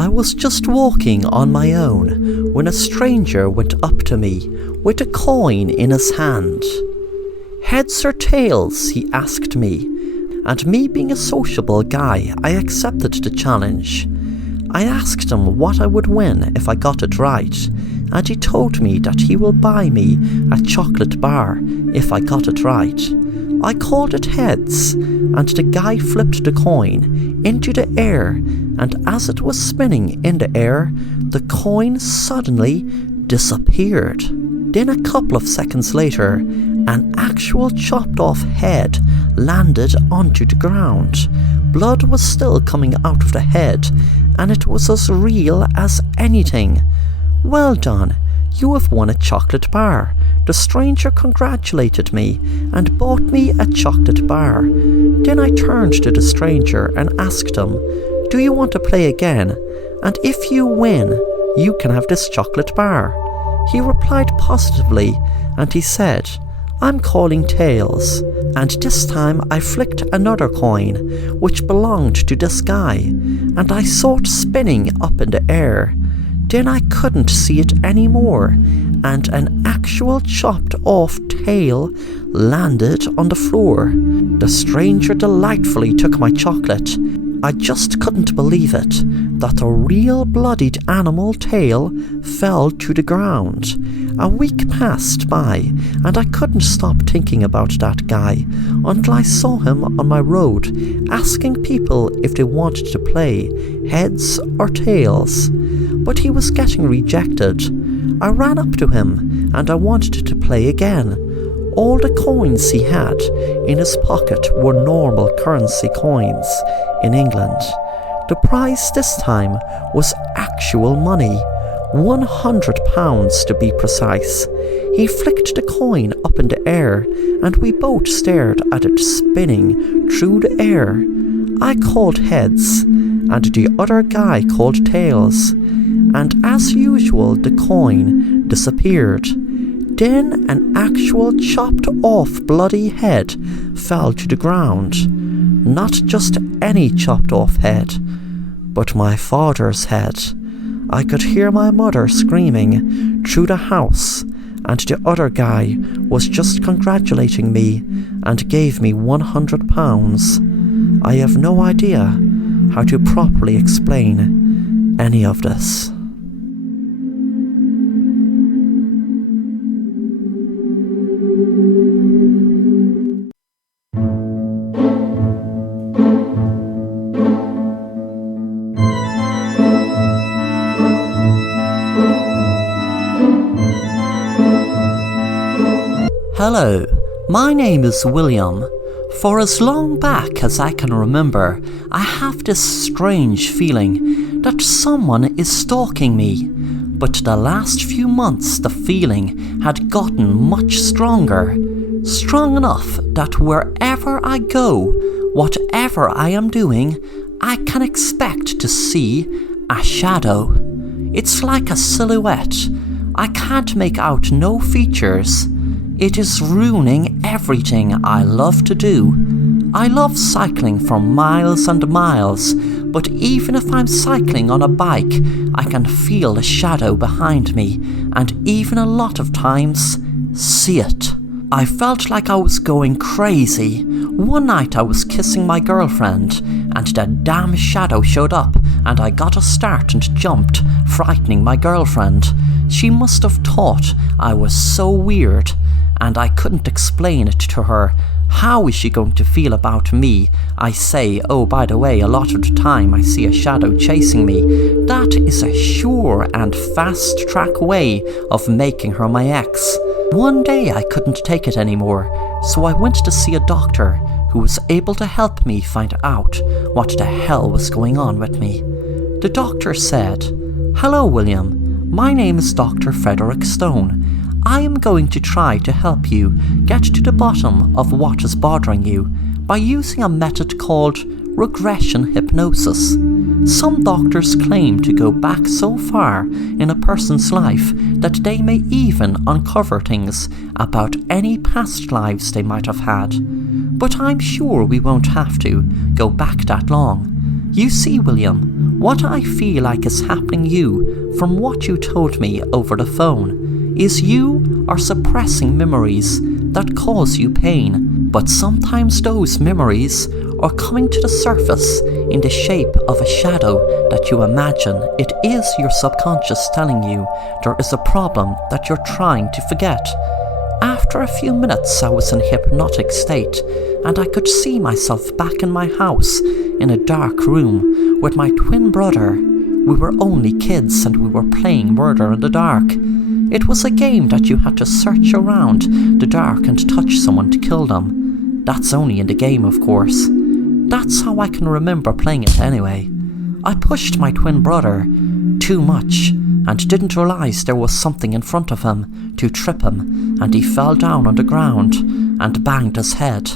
I was just walking on my own when a stranger went up to me with a coin in his hand. "Heads or tails?" he asked me, and me being a sociable guy, I accepted the challenge. I asked him what I would win if I got it right, and he told me that he will buy me a chocolate bar if I got it right. I called it heads, and the guy flipped the coin into the air, and as it was spinning in the air, the coin suddenly disappeared. Then a couple of seconds later, an actual chopped off head landed onto the ground. Blood was still coming out of the head, and it was as real as anything. "Well done, you have won a chocolate bar." The stranger congratulated me and bought me a chocolate bar. Then I turned to the stranger and asked him, "Do you want to play again? And if you win, you can have this chocolate bar." He replied positively, and he said, "I'm calling tails." And this time I flicked another coin, which belonged to this guy, and I saw it spinning up in the air. Then I couldn't see it anymore, and an actual chopped off tail landed on the floor. The stranger delightfully took my chocolate. I just couldn't believe it, that a real bloodied animal tail fell to the ground. A week passed by, and I couldn't stop thinking about that guy until I saw him on my road, asking people if they wanted to play heads or tails. But he was getting rejected. I ran up to him, and I wanted to play again. All the coins he had in his pocket were normal currency coins in England. The prize this time was actual money, £100 to be precise. He flicked the coin up in the air, and we both stared at it spinning through the air. I called heads, and the other guy called tails, and as usual the coin disappeared. Then an actual chopped off bloody head fell to the ground. Not just any chopped off head, but my father's head. I could hear my mother screaming through the house, and the other guy was just congratulating me and gave me £100. I have no idea how to properly explain any of this. Hello, my name is William. For as long back as I can remember, I have this strange feeling that someone is stalking me. But the last few months the feeling had gotten much stronger. Strong enough that wherever I go, whatever I am doing, I can expect to see a shadow. It's like a silhouette. I can't make out no features. It is ruining everything I love to do. I love cycling for miles and miles, but even if I'm cycling on a bike, I can feel the shadow behind me, and even a lot of times, see it. I felt like I was going crazy. One night I was kissing my girlfriend, and that damn shadow showed up, and I got a start and jumped, frightening my girlfriend. She must have thought I was so weird, and I couldn't explain it to her. How is she going to feel about me? I say, oh, by the way, a lot of the time I see a shadow chasing me. That is a sure and fast track way of making her my ex. One day I couldn't take it anymore, so I went to see a doctor who was able to help me find out what the hell was going on with me. The doctor said, "Hello, William. My name is Dr. Frederick Stone. I am going to try to help you get to the bottom of what is bothering you by using a method called regression hypnosis. Some doctors claim to go back so far in a person's life that they may even uncover things about any past lives they might have had. But I'm sure we won't have to go back that long. You see, William, what I feel like is happening you from what you told me over the phone is you are suppressing memories that cause you pain, but sometimes those memories are coming to the surface in the shape of a shadow that you imagine. It is your subconscious telling you there is a problem that you're trying to forget. After a few minutes I was in a hypnotic state, and I could see myself back in my house in a dark room with my twin brother. We were only kids and we were playing Murder in the Dark. It was a game that you had to search around the dark and touch someone to kill them. That's only in the game, of course. That's how I can remember playing it anyway. I pushed my twin brother too much and didn't realise there was something in front of him to trip him, and he fell down on the ground and banged his head.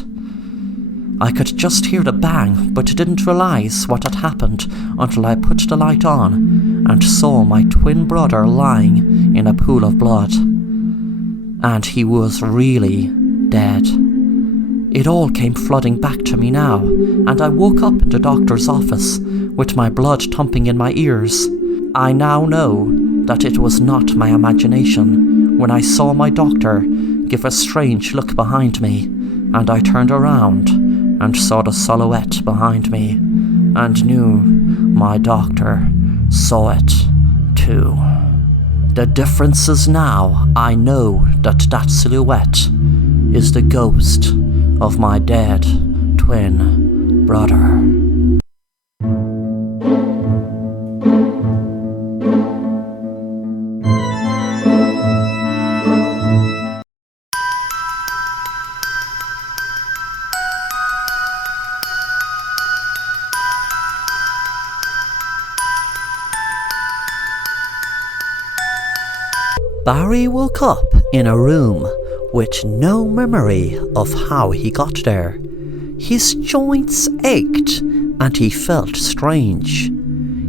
I could just hear the bang, but didn't realise what had happened until I put the light on and saw my twin brother lying in a pool of blood. And he was really dead. It all came flooding back to me now, and I woke up in the doctor's office with my blood thumping in my ears. I now know that it was not my imagination when I saw my doctor give a strange look behind me, and I turned around and saw the silhouette behind me, and knew my doctor saw it too. The difference is now I know that that silhouette is the ghost of my dead twin brother. Barry woke up in a room with no memory of how he got there. His joints ached and he felt strange.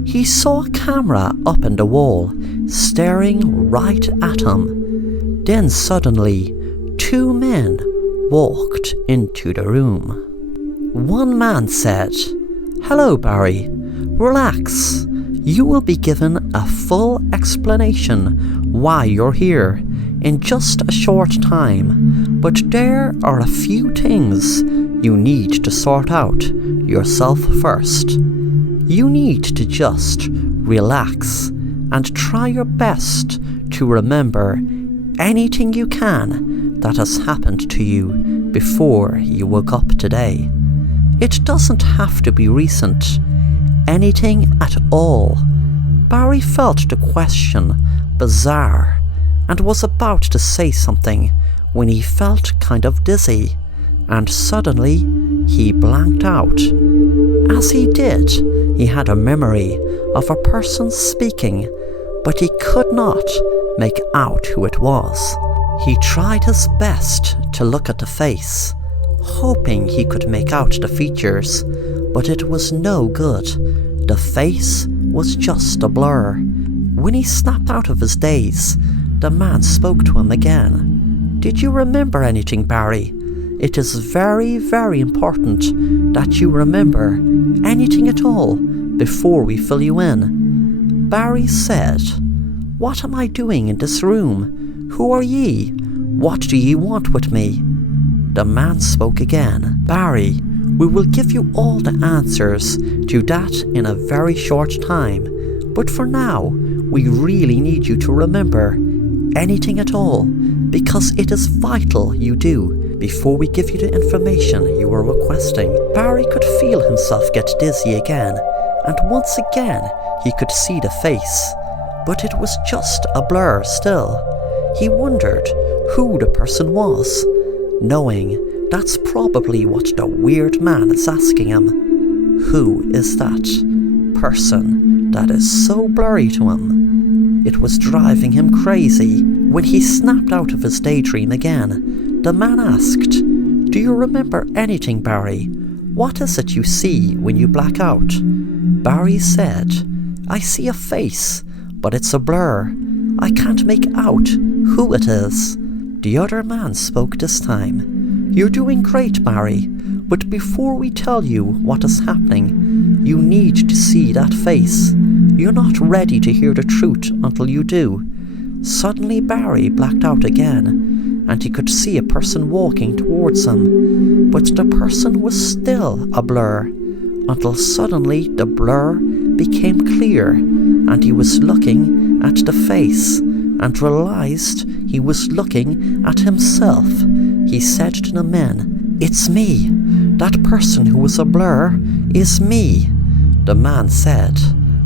He saw a camera up in the wall, staring right at him. Then suddenly, two men walked into the room. One man said, "Hello, Barry. Relax. You will be given a full explanation why you're here in just a short time, but there are a few things you need to sort out yourself first. You need to just relax and try your best to remember anything you can that has happened to you before you woke up today. It doesn't have to be recent. Anything at all." Barry felt the question bizarre and was about to say something when he felt kind of dizzy, and suddenly he blanked out. As he did, he had a memory of a person speaking, but he could not make out who it was. He tried his best to look at the face, hoping he could make out the features, but it was no good. The face was just a blur. When he snapped out of his daze, the man spoke to him again. "Did you remember anything, Barry? It is very, very important that you remember anything at all before we fill you in." Barry said, "What am I doing in this room? Who are ye? What do ye want with me?" The man spoke again. "Barry, we will give you all the answers to that in a very short time, but for now, we really need you to remember anything at all, because it is vital you do before we give you the information you were requesting." Barry could feel himself get dizzy again, and once again he could see the face, but it was just a blur still. He wondered who the person was, knowing that's probably what the weird man is asking him. Who is that person that is so blurry to him? It was driving him crazy. When he snapped out of his daydream again, the man asked, "Do you remember anything, Barry? What is it you see when you black out?" Barry said, "I see a face, but it's a blur. I can't make out who it is." The other man spoke this time. "You're doing great, Barry. But before we tell you what is happening, you need to see that face. You're not ready to hear the truth until you do. Suddenly Barry blacked out again, and he could see a person walking towards him, but the person was still a blur, until suddenly the blur became clear, and he was looking at the face, and realized he was looking at himself. He said to the men, "It's me. That person who was a blur is me." The man said,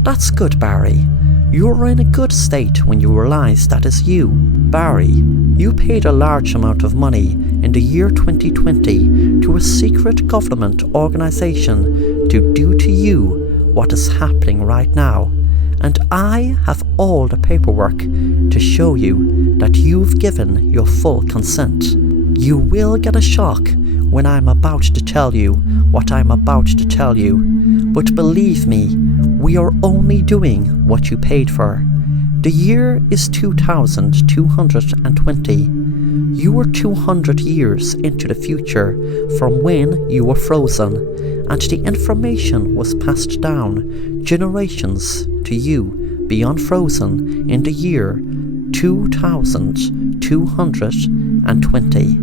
"That's good, Barry. You're in a good state when you realize that is you. Barry, you paid a large amount of money in the year 2020 to a secret government organization to do to you what is happening right now. And I have all the paperwork to show you that you've given your full consent. You will get a shock when I'm about to tell you what I'm about to tell you, but believe me, we are only doing what you paid for. The year is 2220. You were 200 years into the future from when you were frozen, and the information was passed down generations to you beyond frozen in the year 2220.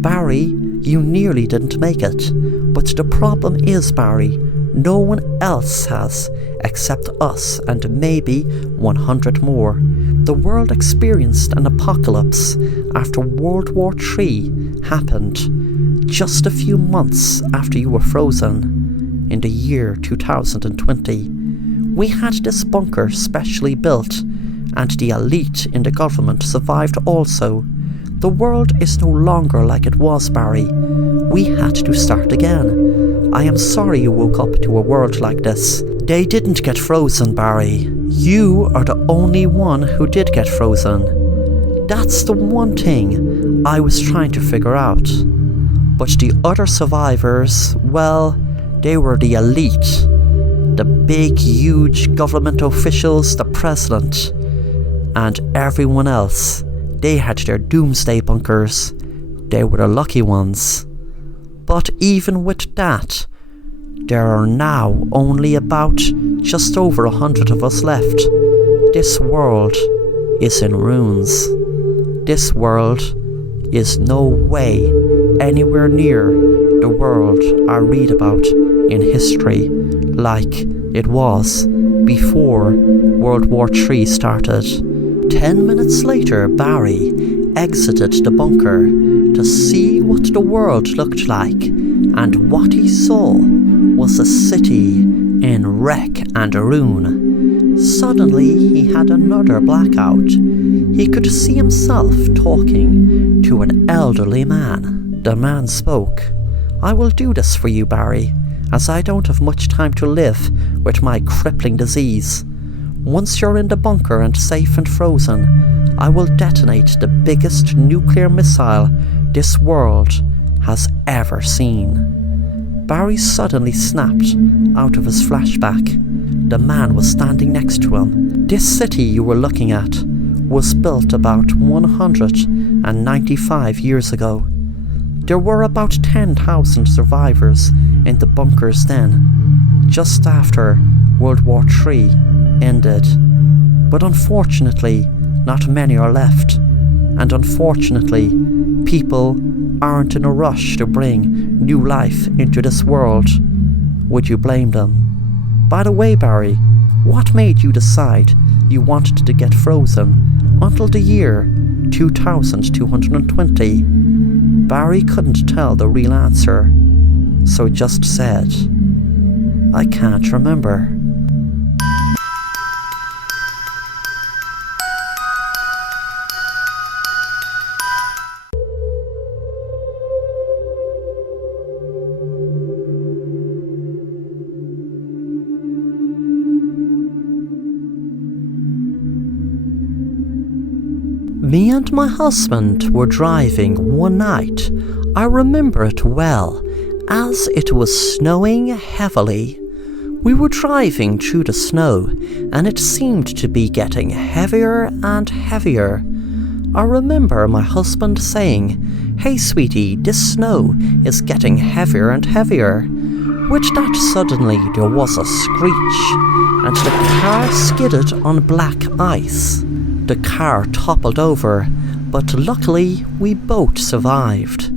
Barry, you nearly didn't make it, but the problem is, Barry, no one else has except us and maybe 100 more. The world experienced an apocalypse after World War III happened just a few months after you were frozen in the year 2020. We had this bunker specially built, and the elite in the government survived also. The world is no longer like it was, Barry. We had to start again. I am sorry you woke up to a world like this. They didn't get frozen, Barry. You are the only one who did get frozen. That's the one thing I was trying to figure out. But the other survivors, well, they were the elite. The big, huge government officials, the president, and everyone else. They had their doomsday bunkers. They were the lucky ones. But even with that, there are now only about just over 100 of us left. This world is in ruins. This world is no way anywhere near the world I read about in history like it was before World War III started. 10 minutes later, Barry exited the bunker to see what the world looked like, and what he saw was a city in wreck and ruin. Suddenly he had another blackout. He could see himself talking to an elderly man. The man spoke. "I will do this for you, Barry, as I don't have much time to live with my crippling disease. Once you're in the bunker and safe and frozen, I will detonate the biggest nuclear missile this world has ever seen." Barry suddenly snapped out of his flashback. The man was standing next to him. This city you were looking at was built about 195 years ago. There were about 10,000 survivors in the bunkers then, just after World War III ended. But unfortunately, not many are left, and unfortunately, people aren't in a rush to bring new life into this world. Would you blame them? By the way, Barry, what made you decide you wanted to get frozen until the year 2220? Barry couldn't tell the real answer, so just said, "I can't remember." Me and my husband were driving one night. I remember it well, as it was snowing heavily. We were driving through the snow, and it seemed to be getting heavier and heavier. I remember my husband saying, "Hey sweetie, this snow is getting heavier and heavier." With that suddenly there was a screech, and the car skidded on black ice. The car toppled over, but luckily we both survived.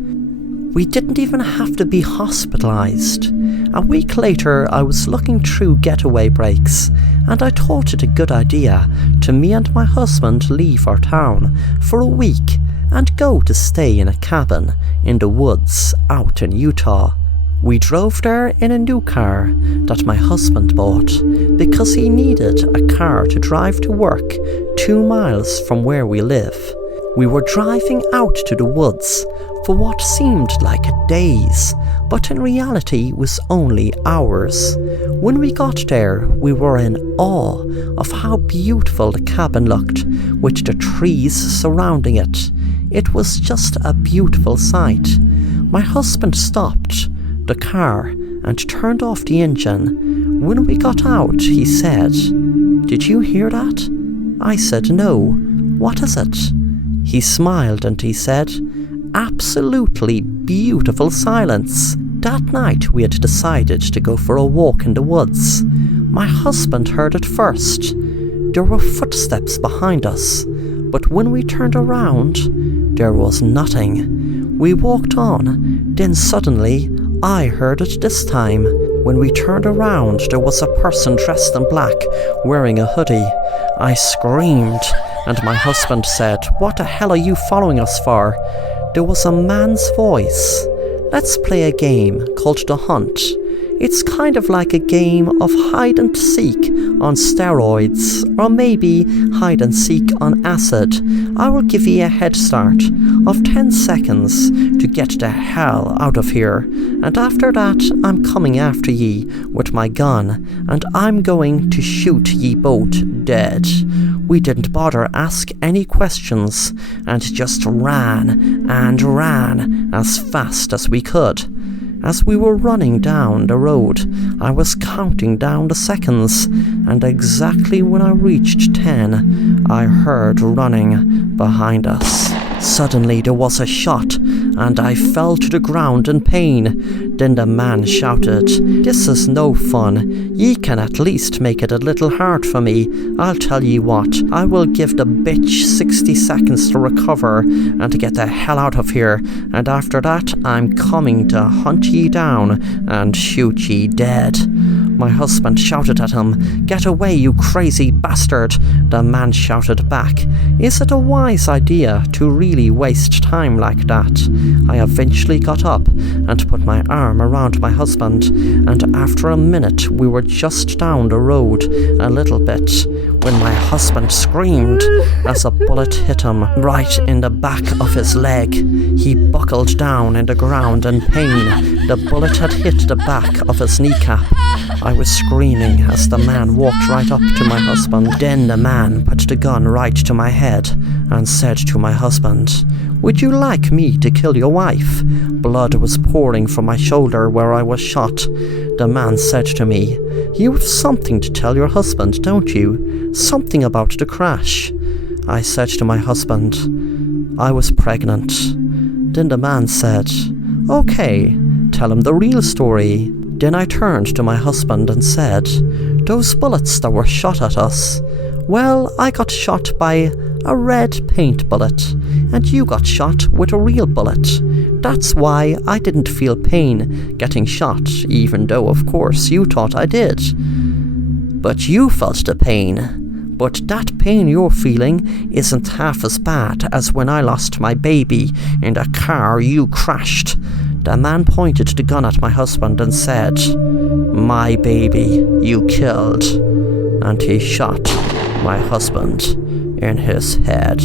We didn't even have to be hospitalized. A week later I was looking through getaway breaks, and I thought it a good idea to me and my husband leave our town for a week and go to stay in a cabin in the woods out in Utah. We drove there in a new car that my husband bought because he needed a car to drive to work 2 miles from where we live. We were driving out to the woods for what seemed like days, but in reality was only hours. When we got there, we were in awe of how beautiful the cabin looked, with the trees surrounding it. It was just a beautiful sight. My husband stopped the car and turned off the engine. When we got out, he said, "Did you hear that?" I said, "No. What is it?" He smiled and he said, "Absolutely beautiful silence." That night we had decided to go for a walk in the woods. My husband heard it first. There were footsteps behind us, but when we turned around, there was nothing. We walked on, then suddenly I heard it this time. When we turned around, there was a person dressed in black, wearing a hoodie. I screamed, and my husband said, "What the hell are you following us for?" There was a man's voice. "Let's play a game called The Hunt. It's kind of like a game of hide and seek on steroids, or maybe hide and seek on acid. I will give you a head start of 10 seconds to get the hell out of here, and after that I'm coming after ye with my gun, and I'm going to shoot ye both dead." We didn't bother ask any questions and just ran and ran as fast as we could. As we were running down the road, I was counting down the seconds, and exactly when I reached 10, I heard running behind us. Suddenly there was a shot, and I fell to the ground in pain. Then the man shouted, "This is no fun. Ye can at least make it a little hard for me. I'll tell ye what, I will give the bitch 60 seconds to recover and to get the hell out of here, and after that I'm coming to hunt ye down and shoot ye dead." My husband shouted at him, "Get away, you crazy bastard!" The man shouted back, "Is it a wise idea to really waste time like that?" I eventually got up and put my arm around my husband, and after a minute we were just down the road a little bit when my husband screamed as a bullet hit him right in the back of his leg. He buckled down in the ground in pain. The bullet had hit the back of his kneecap. I was screaming as the man walked right up to my husband. Then the man put the gun right to my head and said to my husband, "Would you like me to kill your wife?" Blood was pouring from my shoulder where I was shot. The man said to me, "You have something to tell your husband, don't you? Something about the crash." I said to my husband, "I was pregnant." Then the man said, "Okay, tell him the real story." Then I turned to my husband and said, "Those bullets that were shot at us, well, I got shot by a red paint bullet, and you got shot with a real bullet. That's why I didn't feel pain getting shot, even though of course you thought I did. But you felt the pain. But that pain you're feeling isn't half as bad as when I lost my baby in the car you crashed." The man pointed the gun at my husband and said, "My baby you killed." And he shot my husband in his head.